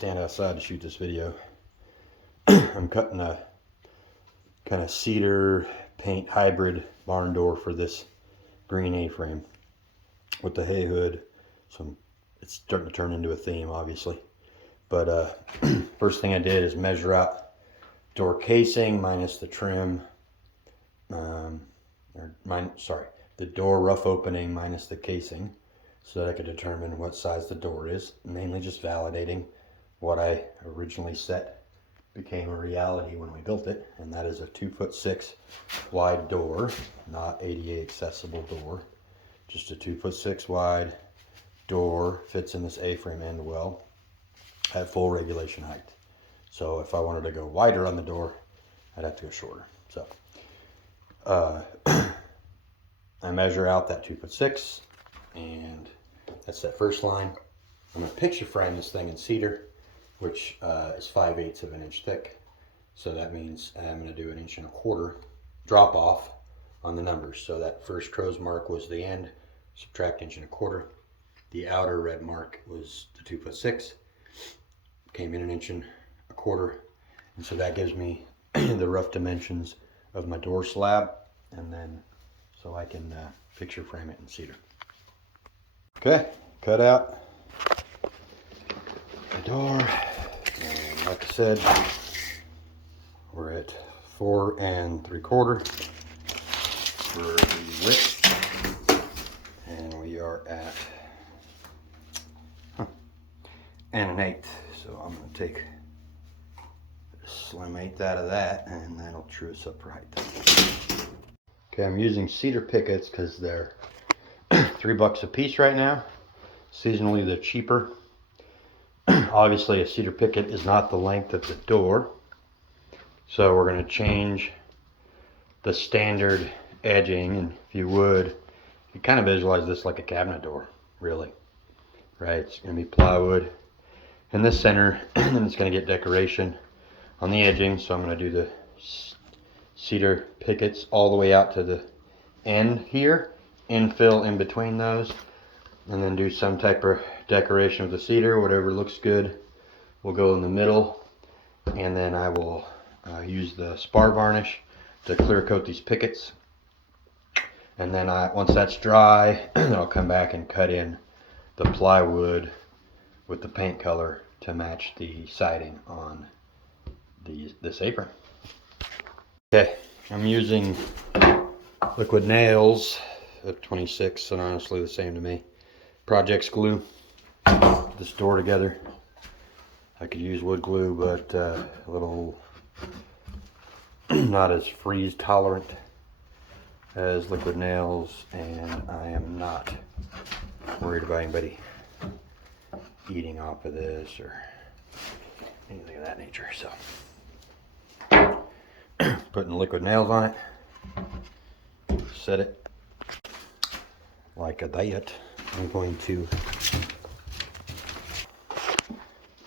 stand outside to shoot this video. I'm cutting a kind of cedar paint hybrid barn door for this green A-frame with the hay hood. So it's starting to turn into a theme, obviously. But first thing I did is measure out door casing minus the trim, the door rough opening minus the casing, so that I could determine what size the door is, mainly just validating what I originally set became a reality when we built it, and that is a 2'6" wide door, not ADA accessible door, just a 2'6" wide door, fits in this A-frame end well at full regulation height. So if I wanted to go wider on the door, I'd have to go shorter. So I measure out that 2'6", and that's that first line. I'm going to picture frame this thing in cedar, which is 5/8 of an inch thick. So that means I'm going to do 1 1/4 inch drop off on the numbers. So that first crow's mark was the end, subtract 1 1/4 inch. The outer red mark was the 2'6", came in 1 1/4 inch. And so that gives me the rough dimensions of my door slab, and then so I can picture frame it in cedar. Okay, cut out the door, and like I said, we're at 4 3/4 for the width, and we are at 1 1/8. So I'm going to take a slim 1/8 out of that, and that'll true us up right. Okay, I'm using cedar pickets because they're $3 a piece right now. Seasonally, they're cheaper. Obviously, a cedar picket is not the length of the door, so we're going to change the standard edging. And if you would, you kind of visualize this like a cabinet door, really, right? It's going to be plywood in the center, and then it's going to get decoration on the edging. So I'm going to do the cedar pickets all the way out to the end here, infill in between those, and then do some type of decoration with the cedar. Whatever looks good will go in the middle, and then I will use the spar varnish to clear coat these pickets. And then once that's dry, then I'll come back and cut in the plywood with the paint color to match the siding on this apron. Okay, I'm using liquid nails at 26, and honestly the same to me. Projects glue this door together. I could use wood glue, but a little not as freeze tolerant as liquid nails, and I am not worried about anybody eating off of this or anything of that nature. So putting liquid nails on it, set it like a diet. I'm going to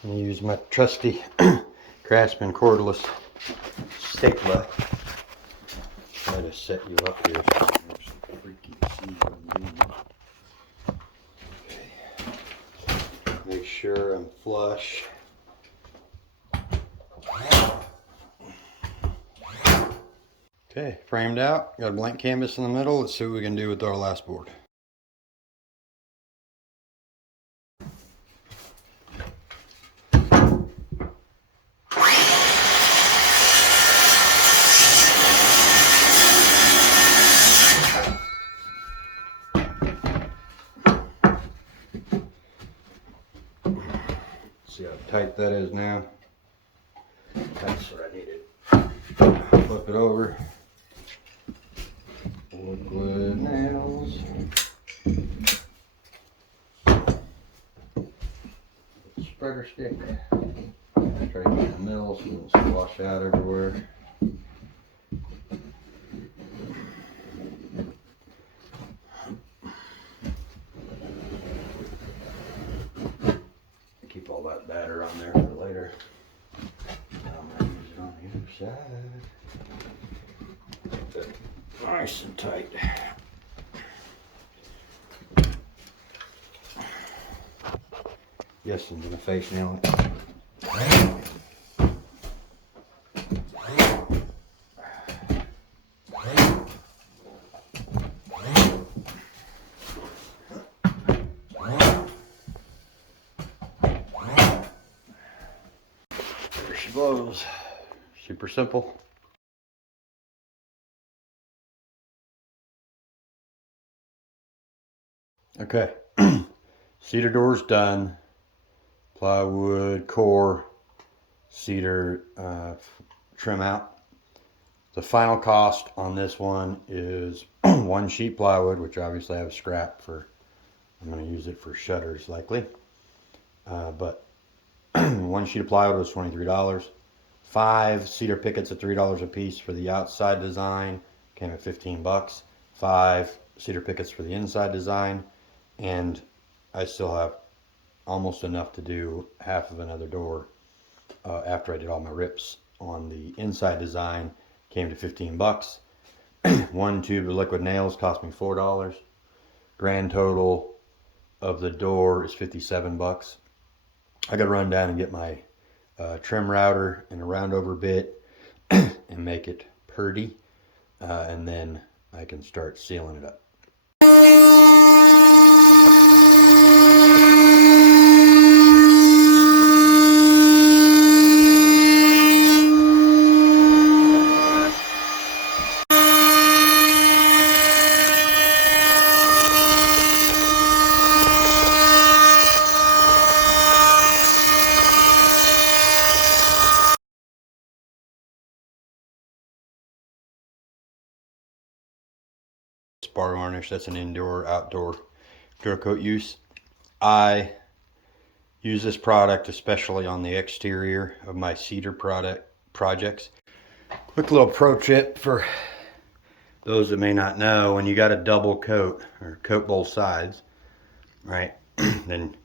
use my trusty Craftsman cordless stapler. Try to set you up here so you can actually freaking see what I'm doing. Okay. Make sure I'm flush. Okay, framed out. Got a blank canvas in the middle. Let's see what we can do with our last board. See how tight that is now. That's what I needed. Flip it over. Liquid nails. Spreader stick. Try to get in the middle so it doesn't squash out everywhere. Keep all that batter on there for later. Now I'm going to use it on the other side. Keep it nice and tight. Yes, I'm going to face nail it. There she blows. Super simple. Okay, cedar door's done. Plywood, core, cedar trim out. The final cost on this one is one sheet plywood, which obviously I have scrap for, I'm going to use it for shutters likely. But one sheet of plywood was $23. 5 cedar pickets at $3 a piece for the outside design, came at 15 bucks. 5 cedar pickets for the inside design, and I still have almost enough to do half of another door after I did all my rips on the inside design. Came to 15 bucks. One tube of liquid nails cost me $4. Grand total of the door is 57 bucks. I gotta run down and get my trim router and a round over bit and make it purdy, and then I can start sealing it up. Spar varnish, that's an indoor outdoor clear coat use. I use this product especially on the exterior of my cedar projects. Quick little pro tip for those that may not know: when you got a double coat or coat both sides, right, then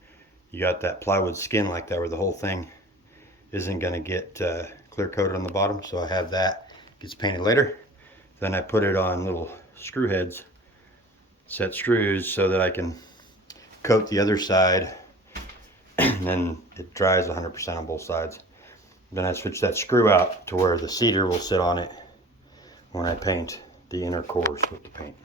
you got that plywood skin like that where the whole thing isn't going to get clear coated on the bottom. So I have that, gets painted later. Then I put it on little screw heads, set screws, so that I can coat the other side, and then it dries 100% on both sides. Then I switch that screw out to where the cedar will sit on it when I paint the inner cores with the paint.